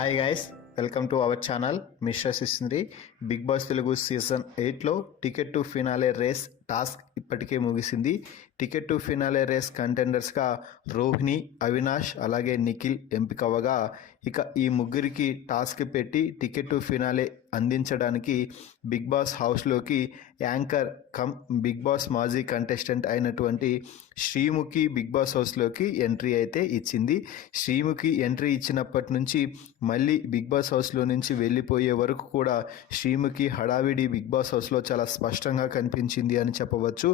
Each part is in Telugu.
Hi guys, welcome to our channel mister సిసింద్రి. బిగ్ బాస్ తెలుగు సీజన్ 8లో ticket to finale race task ఇప్పటికే ముగిసింది. టికెట్ టు ఫినాలే రేస్ కంటెండర్స్గా రోహిణి, అవినాష్ అలాగే నిఖిల్ ఎంపికవగా, ఇక ఈ ముగ్గురికి టాస్క్ పెట్టి టికెట్ టు ఫినాలే అందించడానికి బిగ్ బాస్ హౌస్లోకి యాంకర్ కమ్ బిగ్ బాస్ మాజీ కంటెస్టెంట్ అయినటువంటి శ్రీముఖి బిగ్ బాస్ హౌస్లోకి ఎంట్రీ అయితే ఇచ్చింది. శ్రీముఖి ఎంట్రీ ఇచ్చినప్పటి నుంచి మళ్ళీ బిగ్ బాస్ హౌస్లో నుంచి వెళ్ళిపోయే వరకు కూడా శ్రీముఖి హడావిడి బిగ్ బాస్ హౌస్లో చాలా స్పష్టంగా కనిపించింది అని చెప్పవచ్చు.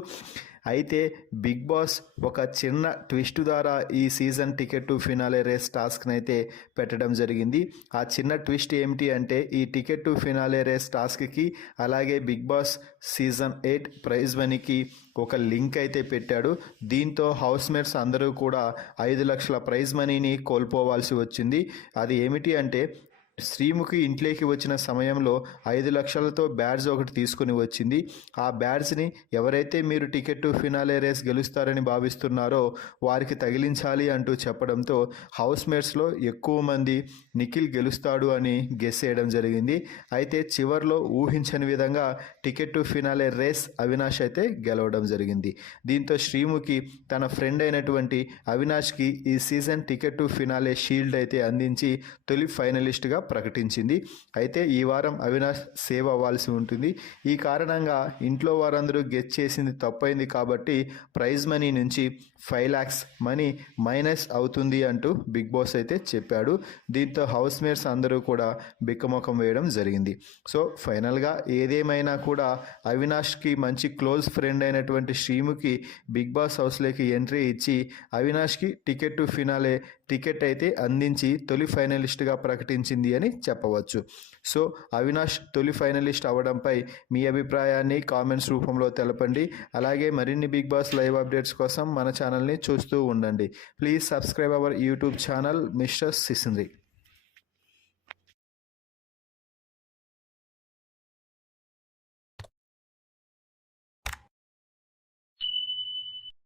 అయితే బిగ్ బాస్ ఒక చిన్న ట్విస్ట్ ద్వారా ఈ season ticket to finale race టాస్క్ని అయితే పెట్టడం జరిగింది. ఆ చిన్న ట్విస్ట్ ఏమిటి అంటే, ఈ టికెట్ టు ఫినాలే రేస్ టాస్క్కి అలాగే బిగ్ బాస్ సీజన్ 8 ప్రైజ్ మనీకి ఒక లింక్ అయితే పెట్టాడు. దీంతో హౌస్ మేట్స్ అందరూ కూడా 5 లక్షల ప్రైజ్ మనీని కోల్పోవాల్సి వచ్చింది. అది ఏమిటి అంటే, శ్రీముఖి ఇంట్లోకి వచ్చిన సమయంలో 5 లక్షలతో బ్యాడ్జ్ ఒకటి తీసుకుని వచ్చింది. ఆ బ్యాడ్జ్ని ఎవరైతే మీరు టికెట్ టు ఫినాలే రేస్ గెలుస్తారని భావిస్తున్నారో వారికి తగిలించాలి అంటూ చెప్పడంతో హౌస్ మేట్స్లో ఎక్కువ మంది నిఖిల్ గెలుస్తాడు అని గెస్ చేయడం జరిగింది. అయితే చివర్లో ఊహించని విధంగా ticket to finale race Avinash అయితే గెలవడం జరిగింది. దీంతో శ్రీముఖి తన ఫ్రెండ్ అయినటువంటి అవినాష్కి ఈ season ticket to finale shield అయితే అందించి తొలి ఫైనలిస్ట్గా ప్రకటించింది. అయితే ఈ వారం అవినాష్ సేవ్ అవ్వాల్సి ఉంటుంది. ఈ కారణంగా ఇంట్లో వారందరూ గెస్ చేసింది తప్పైంది కాబట్టి ప్రైజ్ మనీ నుంచి 5 lakhs మనీ మైనస్ అవుతుంది అంటూ బిగ్ బాస్ అయితే చెప్పాడు. దీంతో హౌస్ మేట్స్ అందరూ కూడా బిక్కమొఖం వేయడం జరిగింది. సో ఫైనల్గా ఏదేమైనా కూడా అవినాష్కి మంచి క్లోజ్ ఫ్రెండ్ అయినటువంటి శ్రీముఖి బిగ్ బాస్ హౌస్లోకి ఎంట్రీ ఇచ్చి అవినాష్కి టికెట్ టు ఫినాలే టికెట్ అయితే అందించి తొలి ఫైనలిస్ట్గా ప్రకటించింది అని చెప్పవచ్చు. సో అవినాష్ తొలి ఫైనలిస్ట్ అవ్వడంపై మీ అభిప్రాయాన్ని కామెంట్స్ రూపంలో తెలపండి. అలాగే మరిన్ని బిగ్ బాస్ లైవ్ అప్డేట్స్ కోసం మన ఛానల్ని చూస్తూ ఉండండి. Please subscribe our YouTube channel mister సిసింద్రి.